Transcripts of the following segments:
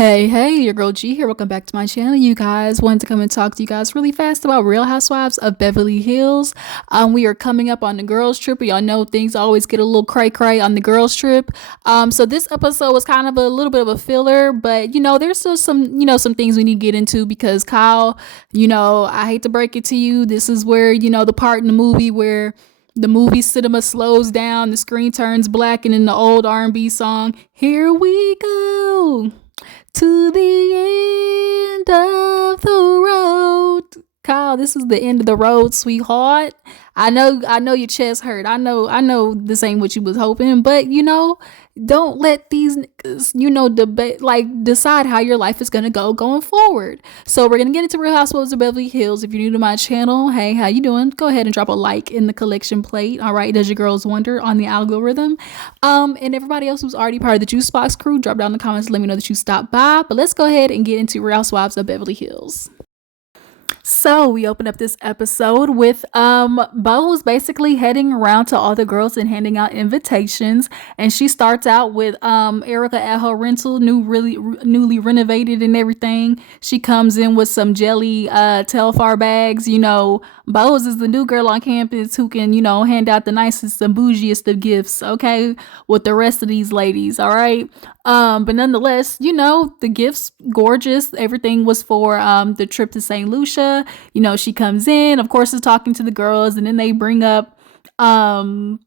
Hey, your girl G here. Welcome back to my channel. You guys wanted to come and talk to you guys really fast about Real Housewives of Beverly Hills. We are coming up on the girls trip. Y'all know things always get a little cray on the girls trip. So this episode was kind of a little bit of a filler, but there's still some things we need to get into because Kyle, I hate to break it to you. This is where, the part in the movie where the movie cinema slows down, the screen turns black, and in the old R&B song, "Here we go to the end of the road." Kyle, this is the end of the road, sweetheart. I know your chest hurt. I know this ain't what you was hoping, but don't let these niggas, debate, decide how your life is gonna go going forward. So we're gonna get into Real Housewives of Beverly Hills. If you're new to my channel, hey, how you doing? Go ahead and drop a like in the collection plate. All right, does your girls wonder on the algorithm? And everybody else who's already part of the Juice Box crew, drop down in the comments, let me know that you stopped by. But let's go ahead and get into Real Housewives of Beverly Hills. So we open up this episode with Bo's basically heading around to all the girls and handing out invitations, and she starts out with Erica at her rental, newly renovated and everything. She comes in with some jelly Telfar bags. Bo's is the new girl on campus who can hand out the nicest and bougiest of gifts, okay, with the rest of these ladies. All right. But nonetheless, the gifts gorgeous. Everything was for the trip to Saint Lucia. She comes in, of course, is talking to the girls, and then they bring up how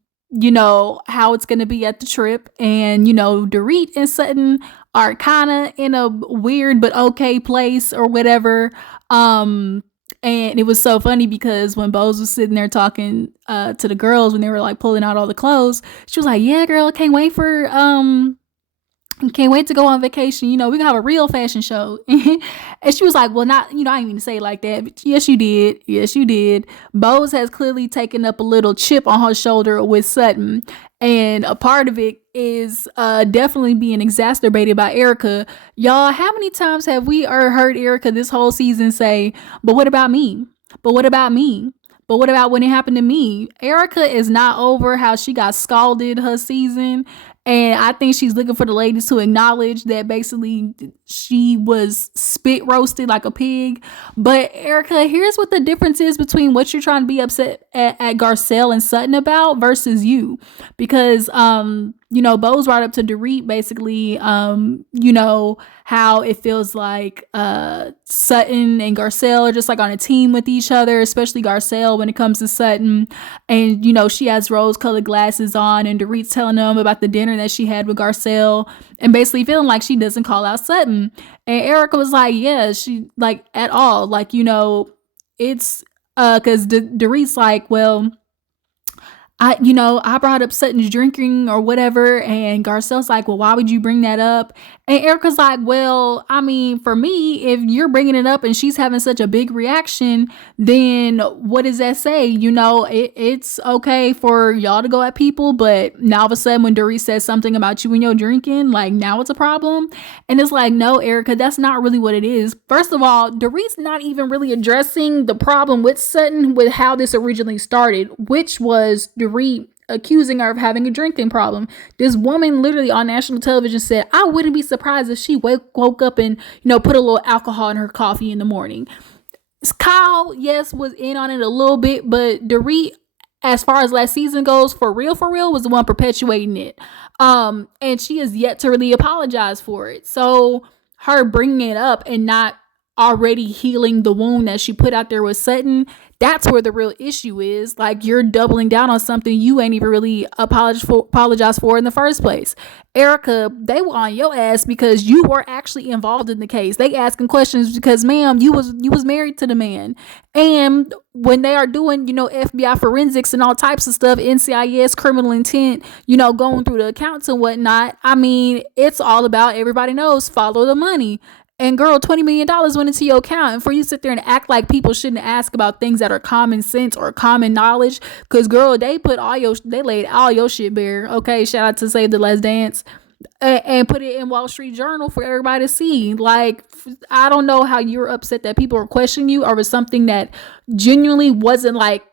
it's gonna be at the trip. And Dorit and Sutton are kind of in a weird but okay place or whatever. And it was so funny because when Bose was sitting there talking to the girls when they were like pulling out all the clothes, she was like, "Yeah, girl, can't wait to go on vacation. We gonna have a real fashion show." And she was like, "Well, not, I didn't mean to say it like that, but yes, you did. Yes, you did." Bose has clearly taken up a little chip on her shoulder with Sutton. And a part of it is definitely being exacerbated by Erica. Y'all, how many times have we heard Erica this whole season say, "But what about me? But what about me? But what about when it happened to me?" Erica is not over how she got scalded her season. And I think she's looking for the ladies to acknowledge that basically she was spit roasted like a pig. But Erica, here's what the difference is between what you're trying to be upset at Garcelle and Sutton about versus you. Because, Bo's brought up to Dorit basically, how it feels like Sutton and Garcelle are just like on a team with each other, especially Garcelle when it comes to Sutton. And, she has rose-colored glasses on, and Dorit's telling them about the dinner that she had with Garcelle and basically feeling like she doesn't call out Sutton. And Erica was like, yeah, she like at all. Like, it's because Dorit's like, well, I brought up Sutton's drinking or whatever, and Garcelle's like, well, why would you bring that up? And Erica's like, well, I mean, for me, if you're bringing it up and she's having such a big reaction, then what does that say? It's okay for y'all to go at people, but now all of a sudden when Dorit says something about you and your drinking, like now it's a problem. And it's like, no, Erica, that's not really what it is. First of all, Dorit's not even really addressing the problem with Sutton with how this originally started, which was Dorit accusing her of having a drinking problem. This woman literally on national television said, "I wouldn't be surprised if she woke up and put a little alcohol in her coffee in the morning." Kyle, yes, was in on it a little bit, but Dorit, as far as last season goes, for real, was the one perpetuating it. And she has yet to really apologize for it. So her bringing it up and not already healing the wound that she put out there with Sutton, that's where the real issue is. Like, you're doubling down on something you ain't even really apologize for in the first place. Erica, they were on your ass because you were actually involved in the case. They asking questions because, ma'am, you was married to the man. And when they are doing, FBI forensics and all types of stuff, NCIS, criminal intent, going through the accounts and whatnot, I mean, it's all about, everybody knows, follow the money. And girl, $20 million went into your account. And for you to sit there and act like people shouldn't ask about things that are common sense or common knowledge, because girl, they laid all your shit bare. Okay, shout out to Save the Last Dance. and put it in Wall Street Journal for everybody to see. Like, I don't know how you're upset that people are questioning you over something that genuinely wasn't like,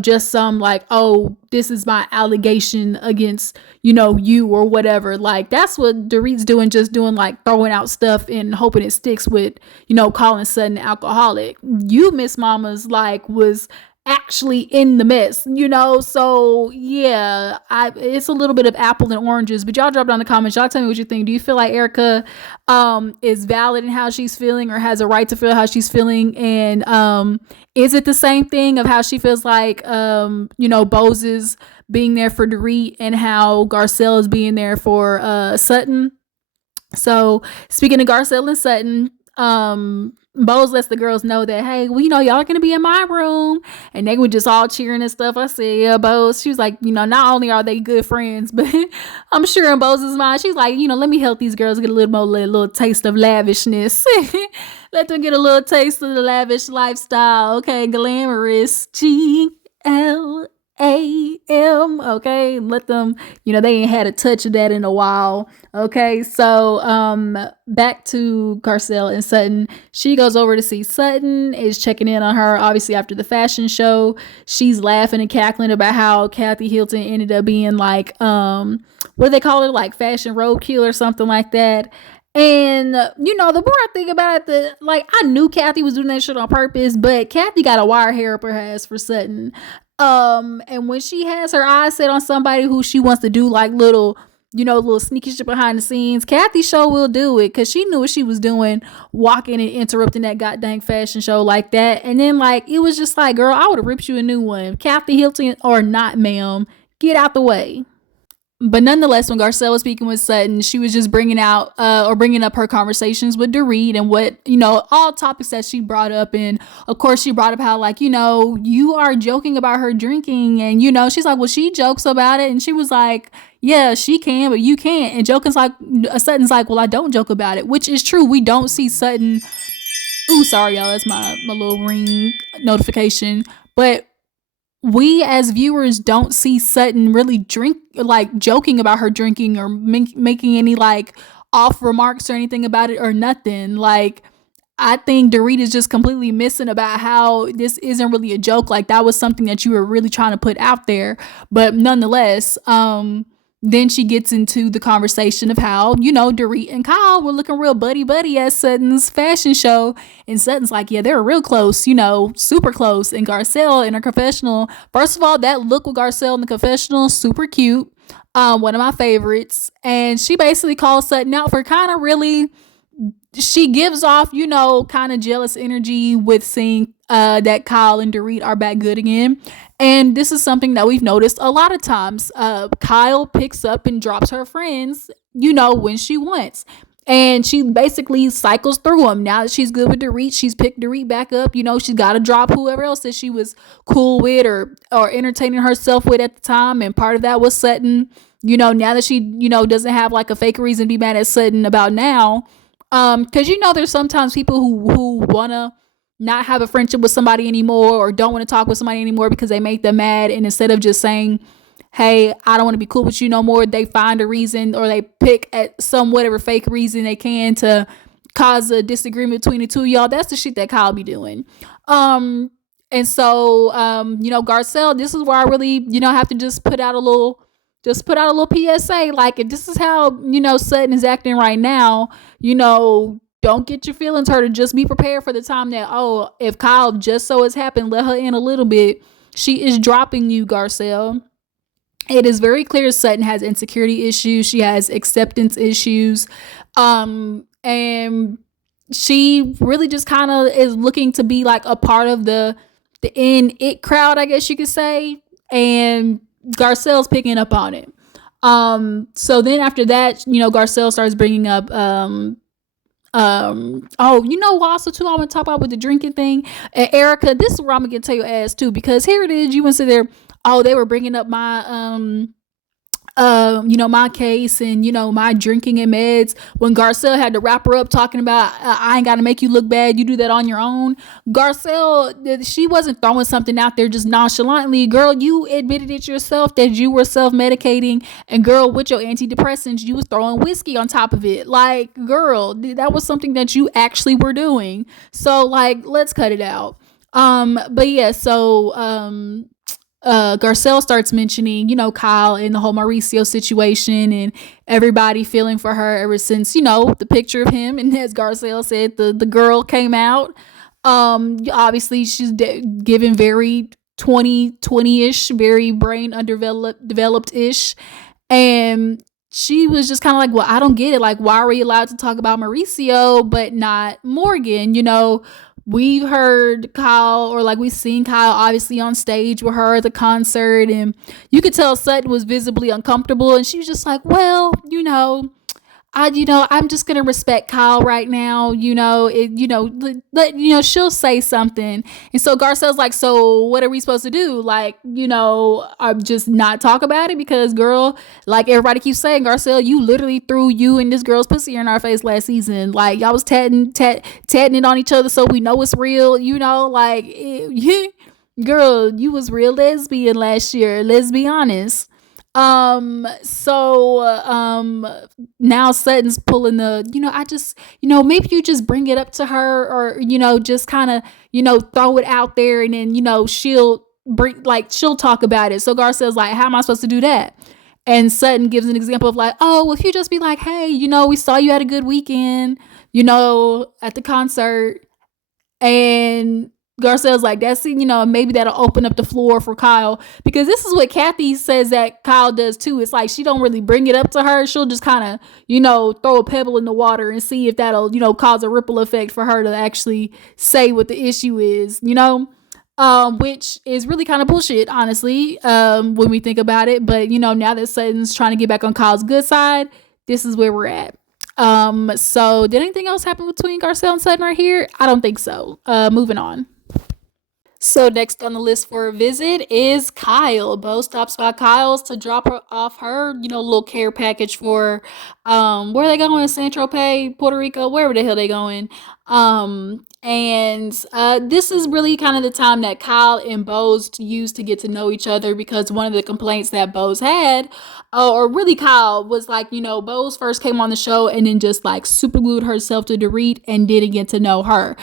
just some like, oh, this is my allegation against, you or whatever. Like, that's what Dorit's doing, just doing like throwing out stuff and hoping it sticks with, calling Sutton alcoholic. You, Miss Mamas, like, was actually in the mess, so yeah, it's a little bit of apple and oranges, but y'all drop down in the comments, y'all tell me what you think. Do you feel like Erica is valid in how she's feeling, or has a right to feel how she's feeling? And is it the same thing of how she feels like Bose is being there for Dorit, and how Garcelle is being there for Sutton? So speaking of Garcelle and Sutton, Bose lets the girls know that, hey, well, y'all are gonna be in my room, and they were just all cheering and stuff. I said, yeah, Bose. She was like, not only are they good friends, but I'm sure in Bose's mind, she's like, let me help these girls get a little more, little taste of lavishness. Let them get a little taste of the lavish lifestyle. Okay, glamorous. GLAM. Okay, let them, they ain't had a touch of that in a while. Okay, so back to Garcelle and Sutton. She goes over to see Sutton, is checking in on her, obviously after the fashion show. She's laughing and cackling about how Kathy Hilton ended up being like, what do they call it, like fashion roadkill or something like that. And the more I think about it, I knew Kathy was doing that shit on purpose, but Kathy got a wire hair up her ass for Sutton. And when she has her eyes set on somebody who she wants to do like little sneaky shit behind the scenes, Kathy show will do it, because she knew what she was doing, walking and interrupting that goddamn fashion show like that. And then it was just like, girl, I would have ripped you a new one, Kathy Hilton or not, ma'am, get out the way. But nonetheless, when Garcelle was speaking with Sutton, she was just bringing out or bringing up her conversations with Dorit, and what, all topics that she brought up. And of course, she brought up how, you are joking about her drinking. And, she's like, well, she jokes about it. And she was like, yeah, she can, but you can't. And Sutton's like, well, I don't joke about it, which is true. We don't see Sutton. Ooh, sorry, y'all. That's my little ring notification. But we as viewers don't see Sutton really joking about her drinking, or making any off remarks or anything about it or nothing. I think Dorit is just completely missing about how this isn't really a joke. That was something that you were really trying to put out there. But nonetheless, then she gets into the conversation of how, Dorit and Kyle were looking real buddy at Sutton's fashion show. And Sutton's like, yeah, they were real close, super close. And Garcelle in her confessional, first of all, that look with Garcelle in the confessional, super cute. One of my favorites. And she basically calls Sutton out for kind of really, she gives off, kind of jealous energy with seeing that Kyle and Dorit are back good again. And this is something that we've noticed a lot of times. Kyle picks up and drops her friends, when she wants. And she basically cycles through them. Now that she's good with Dorit, she's picked Dorit back up. She's got to drop whoever else that she was cool with or entertaining herself with at the time. And part of that was Sutton. Now that she, doesn't have a fake reason to be mad at Sutton about now. Because there's sometimes people who wanna not have a friendship with somebody anymore, or don't want to talk with somebody anymore because they make them mad, and instead of just saying, hey, I don't want to be cool with you no more, they find a reason, or they pick at some whatever fake reason they can to cause a disagreement between the two of y'all. That's the shit that Kyle be doing. And so Garcelle, this is where I really have to just put out a little PSA. If this is how, Sutton is acting right now, don't get your feelings hurt, or just be prepared for the time that, oh, if Kyle just so has happened, let her in a little bit, she is dropping you, Garcelle. It is very clear Sutton has insecurity issues. She has acceptance issues. And she really just kind of is looking to be a part of the in it crowd, I guess you could say. And Garcelle's picking up on it. So then after that, Garcelle starts bringing up, also too, I want to talk about with the drinking thing. And Erica, this is where I'm gonna get to your ass too, because here it is, you went to there, oh, they were bringing up my my case and, my drinking and meds. When Garcelle had to wrap her up talking about, I ain't got to make you look bad. You do that on your own. Garcelle, she wasn't throwing something out there just nonchalantly. Girl, you admitted it yourself that you were self-medicating. And girl, with your antidepressants, you was throwing whiskey on top of it. Like, girl, that was something that you actually were doing. So, like, let's cut it out. But yeah, so Garcelle starts mentioning, Kyle and the whole Mauricio situation and everybody feeling for her ever since, the picture of him. And as Garcelle said, the girl came out. Obviously, she's given very 20-ish, very brain undeveloped-ish. And she was just kind of like, well, I don't get it. Like, why are we allowed to talk about Mauricio, but not Morgan? We've heard Kyle, or like we've seen Kyle obviously on stage with her at the concert, and you could tell Sutton was visibly uncomfortable, and she was just like, well, I'm just gonna respect Kyle right now. She'll say something, and so Garcelle's like, so what are we supposed to do? like, I'm just not talk about it because, girl, like everybody keeps saying, Garcelle, you literally threw you and this girl's pussy in our face last season. Like, y'all was tatting it on each other, so we know it's real. Girl, you was real lesbian last year. Let's be honest. Now Sutton's pulling I just, maybe you just bring it up to her, or, just kind of, throw it out there, and then, she'll talk about it. So Garcelle's like, how am I supposed to do that? And Sutton gives an example of like, oh, well, if you just be like, hey, we saw you had a good weekend, at the concert. And Garcelle's like, that's, maybe that'll open up the floor for Kyle, because this is what Kathy says that Kyle does too. It's like, she don't really bring it up to her. She'll just kind of, throw a pebble in the water and see if that'll, cause a ripple effect for her to actually say what the issue is, which is really kind of bullshit, honestly, when we think about it. But, now that Sutton's trying to get back on Kyle's good side, this is where we're at. So did anything else happen between Garcelle and Sutton right here? I don't think so. Moving on. So next on the list for a visit is Kyle. Bo stops by Kyle's to drop her off her, little care package for where are they going? San Tropez, Puerto Rico, wherever the hell they going. And this is really kind of the time that Kyle and Bo's used to get to know each other, because one of the complaints that Bo's had, or really Kyle, was like, Bo's first came on the show and then just like super glued herself to Dorit and didn't get to know her.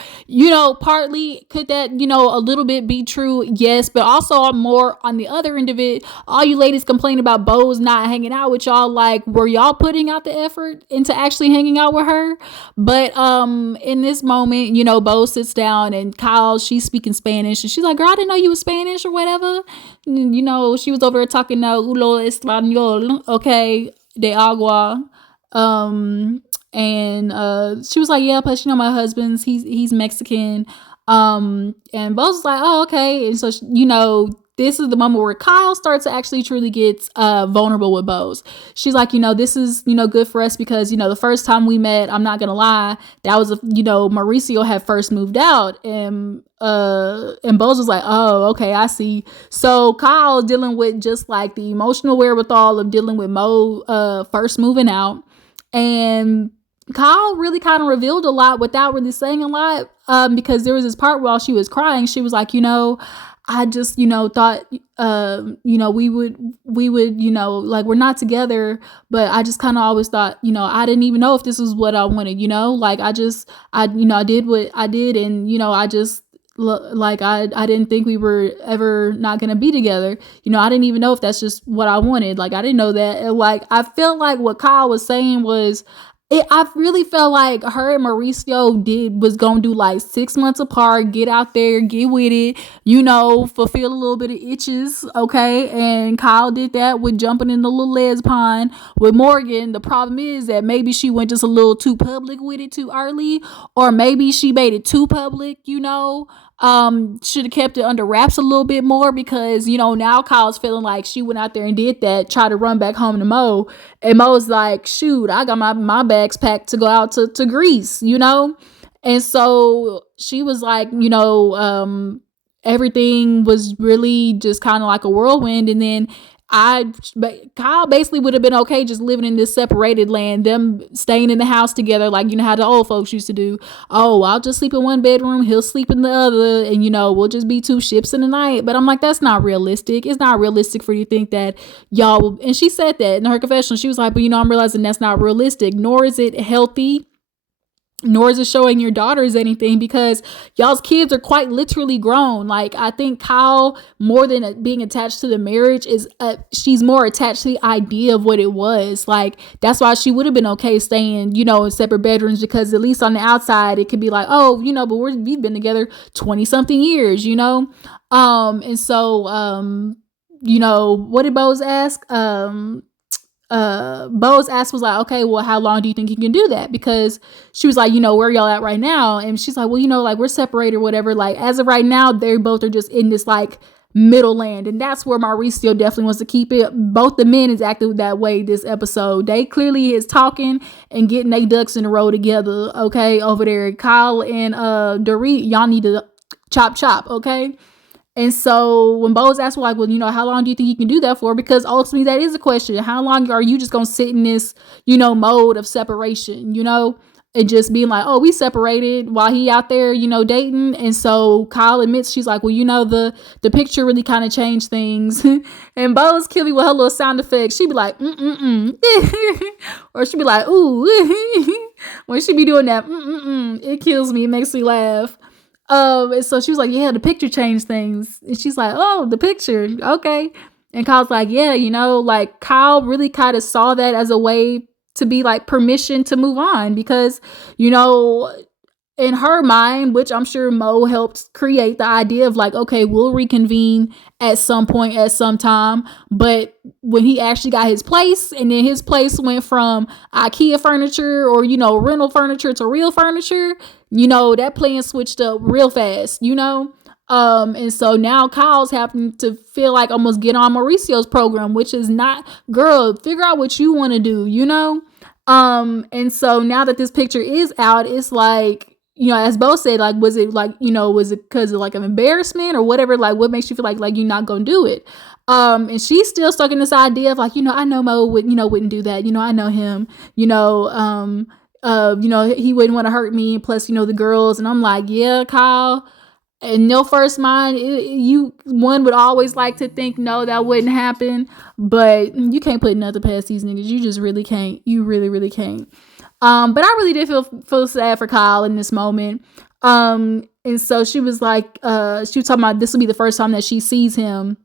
Partly could that, a little bit be true? Yes, but also more on the other end of it, all you ladies complain about Bo's not hanging out with y'all. Like, were y'all putting out the effort into actually hanging out with her? But in this moment, Bo sits down and Kyle, she's speaking Spanish, and she's like, girl, I didn't know you were Spanish or whatever. She was over there talking ulo español, okay, de agua. And she was like, yeah, plus, my husband's, he's Mexican. And Bo's was like, oh, okay. And so, this is the moment where Kyle starts to actually truly get vulnerable with Bo's. She's like, this is, good for us because, the first time we met, I'm not going to lie, that was, Mauricio had first moved out, and Bo's was like, oh, okay, I see. So Kyle dealing with just like the emotional wherewithal of dealing with Mo first moving out. And Kyle really kind of revealed a lot without really saying a lot, because there was this part while she was crying, she was like, I just, thought, we would, like, we're not together, but I just kind of always thought, I didn't even know if this was what I wanted, like, I did what I did. And, I just, like, I didn't think we were ever not going to be together. I didn't even know if that's just what I wanted. Like, I didn't know that. And, like, I felt like what Kyle was saying was, I really felt like her and Mauricio was gonna do like 6 months apart, get out there, get with it, fulfill a little bit of itches, okay? And Kyle did that with jumping in the little les pond with Morgan. The problem is that maybe she went just a little too public with it too early, or maybe she made it too public, should have kept it under wraps a little bit more, because now Kyle's feeling like she went out there and did that, try to run back home to Mo, and Mo's like, shoot, I got my bags packed to go out to Greece, and so she was like, everything was really just kind of like a whirlwind. And then but Kyle basically would have been okay just living in this separated land, them staying in the house together, like, you know how the old folks used to do. Oh, I'll just sleep in one bedroom, he'll sleep in the other, and, you know, we'll just be two ships in the night. But I'm like, that's not realistic. It's not realistic for you to think that y'all will. And she said that in her confessional. She was like, but, you know, I'm realizing that's not realistic, nor is it healthy, nor is it showing your daughters anything, because y'all's kids are quite literally grown. Like, I think Kyle, more than being attached to the marriage, is she's more attached to the idea of what it was. Like, that's why she would have been okay staying, you know, in separate bedrooms, because at least on the outside it could be like, oh, you know, but we've been together 20 something years, you know. And so you know, what did Bose ask? Bose asked, was like, okay, well, how long do you think you can do that? Because she was like, you know, where y'all at right now? And she's like, well, you know, like, we're separated or whatever. Like, as of right now, they both are just in this like middle land, and that's where Mauricio definitely wants to keep it. Both the men is acting that way this episode. They clearly is talking and getting their ducks in a row together, okay, over there. Kyle and Dorit, y'all need to chop, okay. And so when Bose asked, like, well, you know, how long do you think you can do that for? Because ultimately that is a question. How long are you just going to sit in this, you know, mode of separation, you know, and just being like, oh, we separated while he out there, you know, dating. And so Kyle admits, she's like, well, you know, the picture really kind of changed things. And Bose kill me with her little sound effects. She'd be like, or she'd be like, ooh. When she be doing that, it kills me. It makes me laugh. And so she was like, yeah, the picture changed things. And she's like, oh, the picture. Okay. And Kyle's like, yeah, you know, like, Kyle really kind of saw that as a way to be like permission to move on, because, you know, in her mind, which I'm sure Mo helped create the idea of like, okay, we'll reconvene at some point, at some time. But when he actually got his place, and then his place went from IKEA furniture or, you know, rental furniture to real furniture, you know, that plan switched up real fast, you know. And so now Kyle's having to feel like almost get on Mauricio's program, which is not, girl, figure out what you want to do, you know. And so now that this picture is out, it's like, you know, as Bo said, like, was it like, you know, was it because of like an embarrassment or whatever? Like, what makes you feel like you're not gonna do it? And she's still stuck in this idea of like, you know, I know Mo would, you know, wouldn't do that. You know, I know him, you know, you know, he wouldn't want to hurt me. Plus, you know, the girls. And I'm like, yeah, Kyle, in your first mind, one would always like to think, no, that wouldn't happen. But you can't put nothing past these niggas. You just really can't. You really, really can't. But I really did feel sad for Kyle in this moment. And so she was like, she was talking about this will be the first time that she sees him,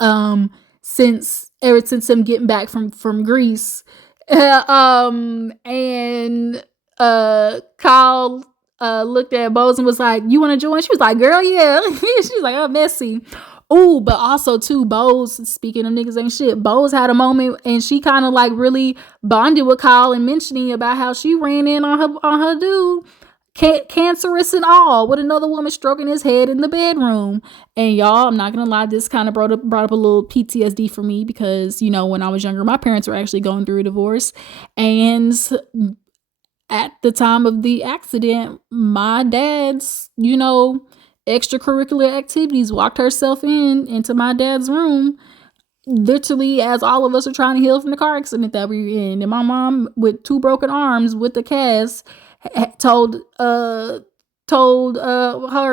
ever since him getting back from Greece. And Kyle looked at Bose and was like, you want to join? She was like, girl, yeah. She was like, oh, messy. Oh, but also too, Bose, speaking of niggas ain't shit, Bose had a moment and she kind of like really bonded with Kyle and mentioning about how she ran in on her dude, cancerous and all, with another woman stroking his head in the bedroom. And y'all, I'm not gonna lie, this kind of brought up a little PTSD for me, because, you know, when I was younger, my parents were actually going through a divorce, and at the time of the accident, my dad's, you know, extracurricular activities walked herself into my dad's room, literally as all of us are trying to heal from the car accident that we were in. And my mom, with 2 broken arms with the cast, told her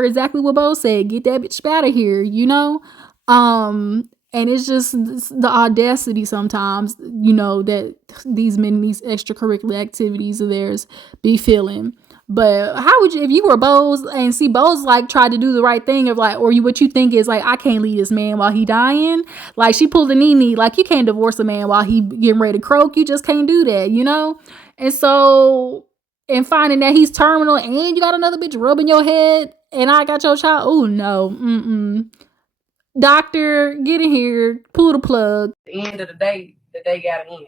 exactly what Bo said: get that bitch out of here, you know. And it's just the audacity sometimes, you know, that these extracurricular activities of theirs be feeling. But how would you, if you were Bose and see Bose like tried to do the right thing of like, or what you think is like, I can't leave this man while he dying. Like, she pulled a Nene, like, you can't divorce a man while he getting ready to croak. You just can't do that, you know? And so, and finding that he's terminal and you got another bitch rubbing your head and I got your child. Oh no. Doctor, get in here, pull the plug. At the end of the day, they got in.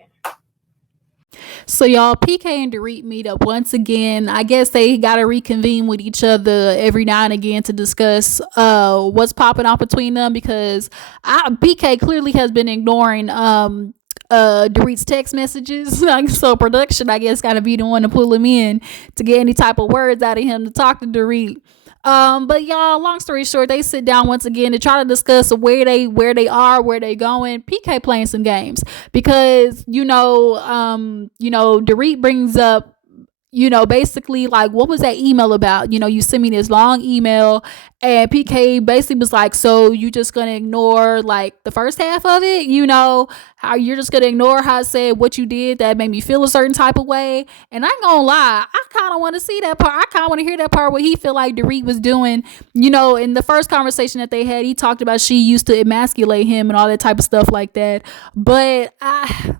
So y'all, PK and Dorit meet up once again. I guess they gotta reconvene with each other every now and again to discuss what's popping off between them, because PK clearly has been ignoring Dorit's text messages. So production, I guess, gotta be the one to pull him in to get any type of words out of him to talk to Dorit. But y'all, long story short, they sit down once again to try to discuss where they are, where they going. PK playing some games because Dorit brings up, basically like, what was that email about? You sent me this long email, and PK basically was like, so you just gonna ignore like the first half of it? How you're just gonna ignore how I said what you did that made me feel a certain type of way? And I ain't gonna lie, I kind of want to see that part. I kind of want to hear that part where he feel like Dorit was doing, in the first conversation that they had, he talked about she used to emasculate him and all that type of stuff like that. But I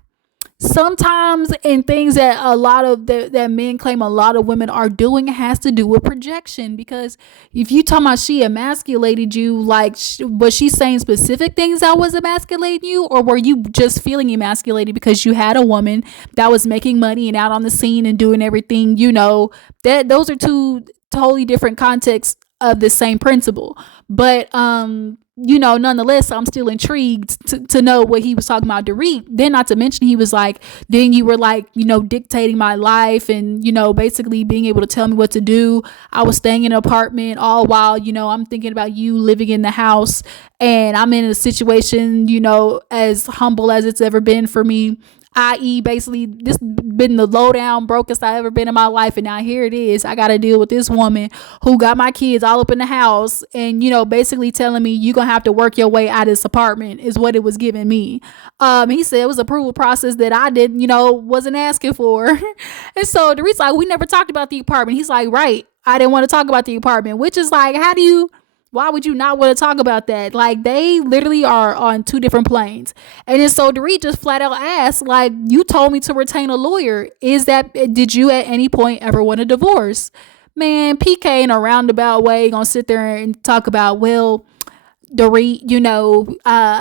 sometimes, and things that a lot of that men claim a lot of women are doing, has to do with projection. Because if you talking about she emasculated you, like, was she saying specific things that was emasculating you, or were you just feeling emasculated because you had a woman that was making money and out on the scene and doing everything? That those are two totally different contexts of the same principle. But nonetheless, I'm still intrigued to know what he was talking about Dorit. Then, not to mention, he was like, then you were like, dictating my life and, basically being able to tell me what to do. I was staying in an apartment all while, I'm thinking about you living in the house, and I'm in a situation, as humble as it's ever been for me, i.e., basically, this been the lowdown brokest I ever been in my life, and now here it is. I got to deal with this woman who got my kids all up in the house, and basically telling me you gonna have to work your way out of this apartment is what it was giving me. He said it was approval process that I didn't, wasn't asking for, and so the reason, like, we never talked about the apartment. He's like, right, I didn't want to talk about the apartment, which is like, why would you not want to talk about that? Like, they literally are on two different planes. And then so Dorit just flat out asked, like, you told me to retain a lawyer. Did you at any point ever want a divorce? Man, PK in a roundabout way gonna sit there and talk about, well, Dorit,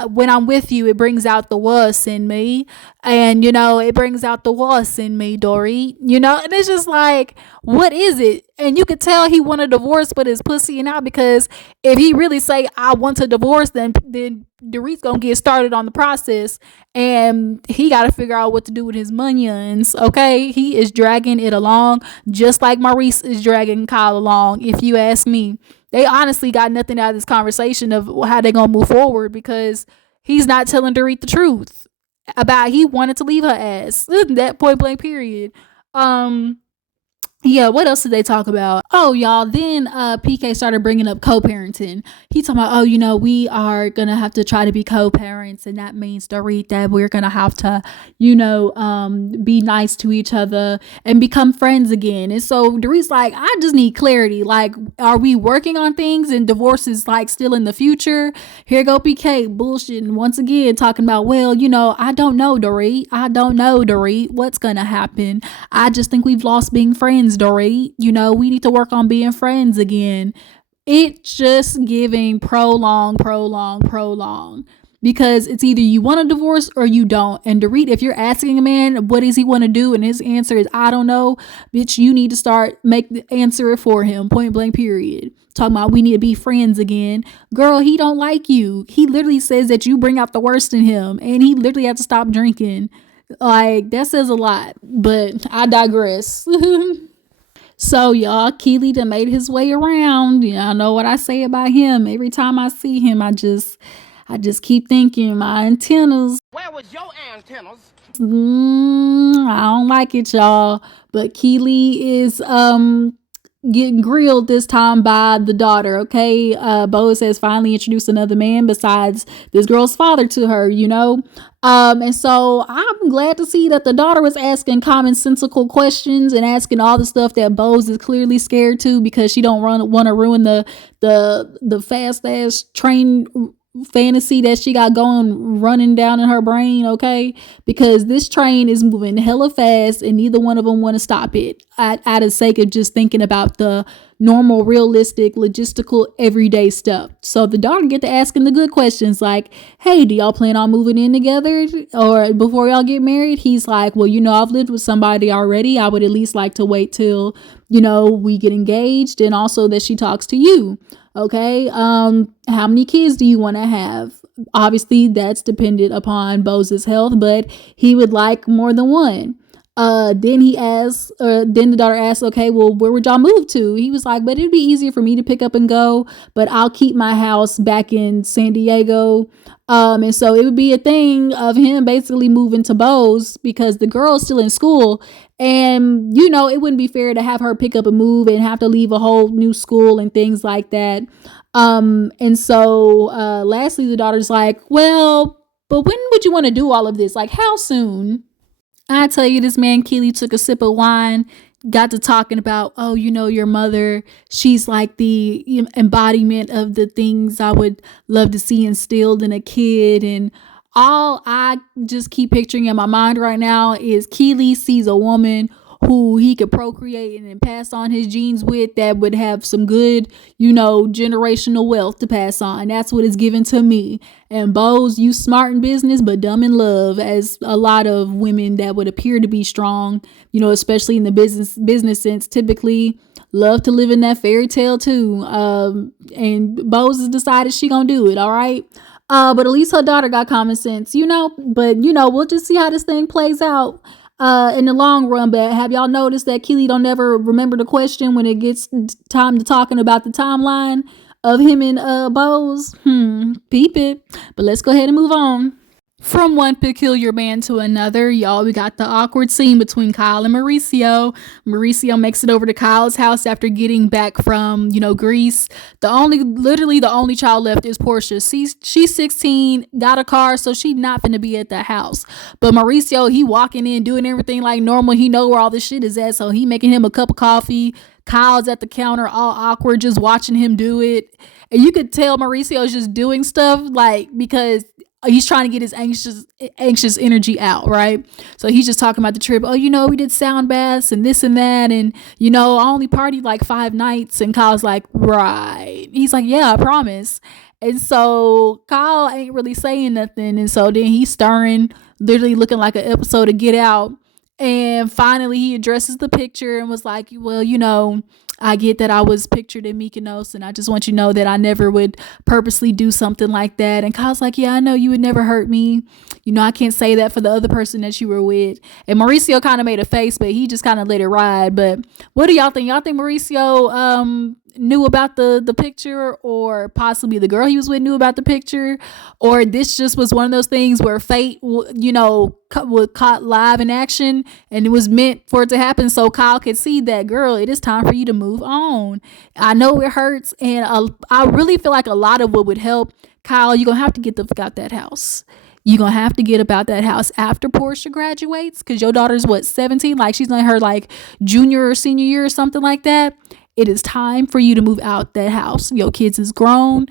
when I'm with you, it brings out the wuss in me. And, it brings out the wuss in me, Dorit. And it's just like, what is it? And you could tell he wanted a divorce, but his pussy and out, because if he really say, I want a divorce, then Dorit's going to get started on the process, and he got to figure out what to do with his munions. Okay. He is dragging it along, just like Maurice is dragging Kyle along, if you ask me. They honestly got nothing out of this conversation of how they're going to move forward, because he's not telling Dorit the truth about he wanted to leave her ass. That point blank period. Yeah, what else did they talk about? Oh, y'all, then PK started bringing up co-parenting. He talking about, we are going to have to try to be co-parents, and that means, Dorit, that we're going to have to, be nice to each other and become friends again. And so Dorit's like, I just need clarity. Like, are we working on things and divorce is like still in the future? Here go PK bullshitting once again, talking about, well, I don't know, Dorit. I don't know, Dorit, what's going to happen. I just think we've lost being friends, Dorit. We need to work on being friends again. It's just giving prolong. Because it's either you want a divorce or you don't. And Dorit, if you're asking a man what does he want to do, and his answer is, I don't know, bitch, you need to answer it for him. Point blank period. Talking about we need to be friends again. Girl, he don't like you. He literally says that you bring out the worst in him, and he literally had to stop drinking. Like, that says a lot, but I digress. So, y'all, Keely done made his way around. Y'all know what I say about him. Every time I see him, I just keep thinking my antennas. Where was your antennas? I don't like it, y'all. But Keely is getting grilled this time by the daughter. Okay, Boaz has finally introduced another man besides this girl's father to her. And so I'm glad to see that the daughter was asking commonsensical questions and asking all the stuff that Boaz is clearly scared to, because she don't want to ruin the fast ass train fantasy that she got going running down in her brain. Okay, because this train is moving hella fast and neither one of them want to stop it out of sake of just thinking about the normal, realistic, logistical, everyday stuff. So the daughter get to asking the good questions like, hey, do y'all plan on moving in together or before y'all get married? He's like, well, I've lived with somebody already. I would at least like to wait till we get engaged, and also that she talks to you. Okay, how many kids do you want to have? Obviously, that's dependent upon Boaz's health, but he would like more than one. Then the daughter asked, okay, well, where would y'all move to? He was like, but it'd be easier for me to pick up and go, but I'll keep my house back in San Diego. And so it would be a thing of him basically moving to Bose because the girl's still in school. And, it wouldn't be fair to have her pick up and move and have to leave a whole new school and things like that. And so lastly, the daughter's like, well, but when would you want to do all of this? Like, how soon? I tell you, this man Keely took a sip of wine, got to talking about, oh, your mother, she's like the embodiment of the things I would love to see instilled in a kid. And all I just keep picturing in my mind right now is Keely sees a woman who he could procreate and then pass on his genes with that would have some good, generational wealth to pass on. That's what is given to me. And Bose, you smart in business, but dumb in love, as a lot of women that would appear to be strong, especially in the business sense, typically love to live in that fairy tale too. And Bose has decided she gonna do it. All right. But at least her daughter got common sense, but we'll just see how this thing plays out in the long run. But have y'all noticed that Keely don't ever remember the question when it gets time to talking about the timeline of him and Bose? Peep it. But let's go ahead and move on. From one peculiar man to another, y'all, we got the awkward scene between Kyle and Mauricio. Mauricio makes it over to Kyle's house after getting back from, Greece. Literally the only child left is Portia. She's 16, got a car, so she not finna be at the house. But Mauricio, he walking in, doing everything like normal. He know where all this shit is at, so he making him a cup of coffee. Kyle's at the counter, all awkward, just watching him do it. And you could tell Mauricio's just doing stuff because he's trying to get his anxious energy out, right? So he's just talking about the trip. Oh, we did sound baths and this and that. And, I only partied like 5 nights. And Kyle's like, right. He's like, yeah, I promise. And so Kyle ain't really saying nothing. And so then he's stirring, literally looking like an episode of Get Out. And finally he addresses the picture and was like, well, I get that I was pictured in Mykonos, and I just want you to know that I never would purposely do something like that. And Kyle's like, yeah, I know you would never hurt me. I can't say that for the other person that you were with. And Mauricio kind of made a face, but he just kind of let it ride. But what do y'all think? Y'all think Mauricio knew about the picture, or possibly the girl he was with knew about the picture, or this just was one of those things where fate, caught live in action and it was meant for it to happen so Kyle could see that, girl, it is time for you to move on. I know it hurts, and I really feel like a lot of what would help Kyle, you're gonna have to get the fuck out that house. You're gonna have to get about that house after Portia graduates, because your daughter's 17, like she's in her like junior or senior year or something like that. It is time for you to move out that house. Your kids is grown.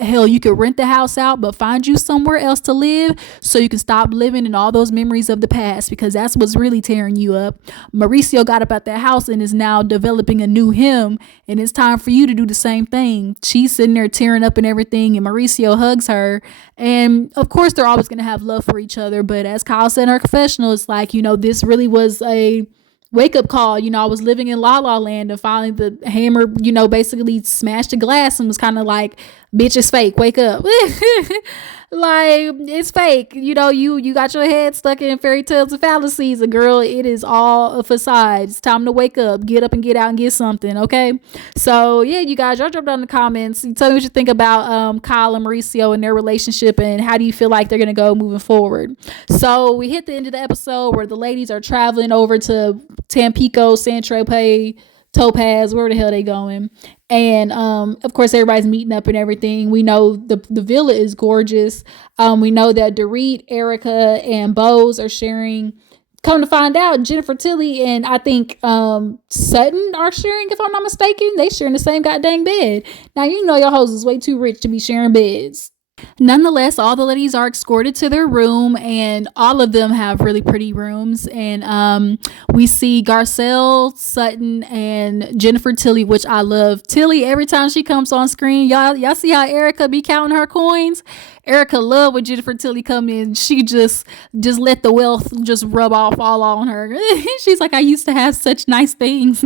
Hell, you could rent the house out, but find you somewhere else to live so you can stop living in all those memories of the past, because that's what's really tearing you up. Mauricio got up at that house and is now developing a new him, and it's time for you to do the same thing. She's sitting there tearing up and everything, and Mauricio hugs her. And of course, they're always going to have love for each other. But as Kyle said in her confessional, it's like, this really was a wake up call. I was living in La La Land, and finally the hammer, basically smashed the glass and was kind of like, bitch, it's fake. Wake up. Like, it's fake. You got your head stuck in fairy tales and fallacies. And girl, it is all a facade. It's time to wake up, get up and get out and get something. Okay. So yeah, you guys, y'all drop down in the comments. Tell me what you think about Kyle and Mauricio and their relationship, and how do you feel like they're going to go moving forward. So we hit the end of the episode where the ladies are traveling over to Tampico, San Tropez, Topaz, where the hell they going. And of course everybody's meeting up and everything. We know the villa is gorgeous. We know that Dorit, Erica, and Bose are sharing. Come to find out, Jennifer Tilly and I think Sutton are sharing, if I'm not mistaken. They sharing the same goddamn bed. Now your hoes is way too rich to be sharing beds. Nonetheless, all the ladies are escorted to their room, and all of them have really pretty rooms. And we see Garcelle, Sutton, and Jennifer Tilly, which I love. Tilly, every time she comes on screen, y'all see how Erica be counting her coins? Erica loved when Jennifer Tilly come in. She just let the wealth just rub off all on her. She's like, I used to have such nice things.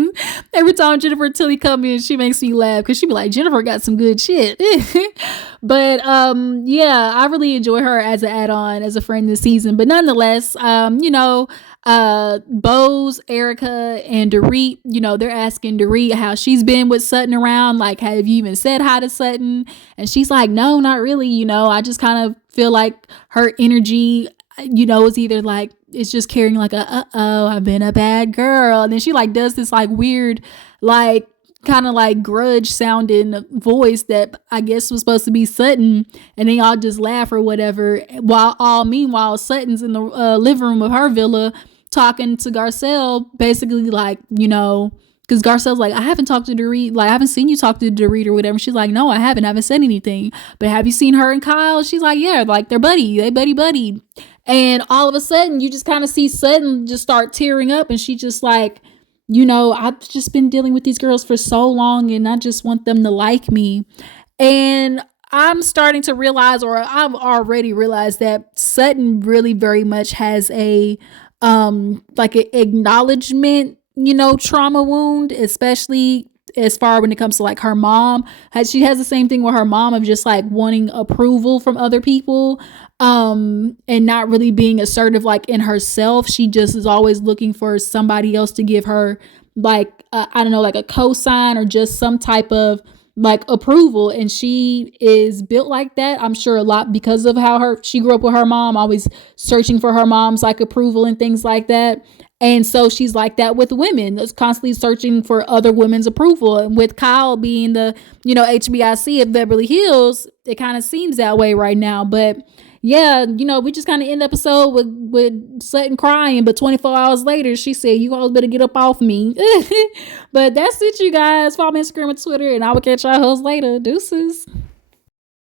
Every time Jennifer Tilly come in, she makes me laugh because she be like, Jennifer got some good shit. But yeah, I really enjoy her as an add-on, as a friend this season. But nonetheless, Bose, Erica, and Dorit, they're asking Dorit how she's been with Sutton around. Like, have you even said hi to Sutton? And she's like, no, not really. I just kind of feel like her energy, is either like, it's just carrying like uh-oh, I've been a bad girl. And then she like does this like weird, like kind of like grudge sounding voice that I guess was supposed to be Sutton, and then y'all just laugh or whatever. Meanwhile, Sutton's in the living room of her villa talking to Garcelle, basically like, because Garcelle's like, I haven't talked to Dorit, like I haven't seen you talk to Dorit or whatever. She's like, no, I haven't said anything. But have you seen her and Kyle? She's like, yeah, like they're buddy. And all of a sudden, you just kind of see Sutton just start tearing up, and she just like, I've just been dealing with these girls for so long, and I just want them to like me. And I'm starting to realize, or I've already realized, that Sutton really very much has a like an acknowledgement, trauma wound, especially as far when it comes to like her mom. She has the same thing with her mom of just like wanting approval from other people, and not really being assertive like in herself. She just is always looking for somebody else to give her like I don't know, like a cosign or just some type of like approval. And she is built like that, I'm sure, a lot because of how she grew up with her mom, always searching for her mom's like approval and things like that. And so she's like that with women, that's constantly searching for other women's approval. And with Kyle being the, HBIC of Beverly Hills, it kind of seems that way right now. But yeah, we just kind of end the episode with Sutton crying. But 24 hours later, she said, you all better get up off me. But that's it, you guys. Follow me on Instagram and Twitter, and I will catch y'all hoes later. Deuces.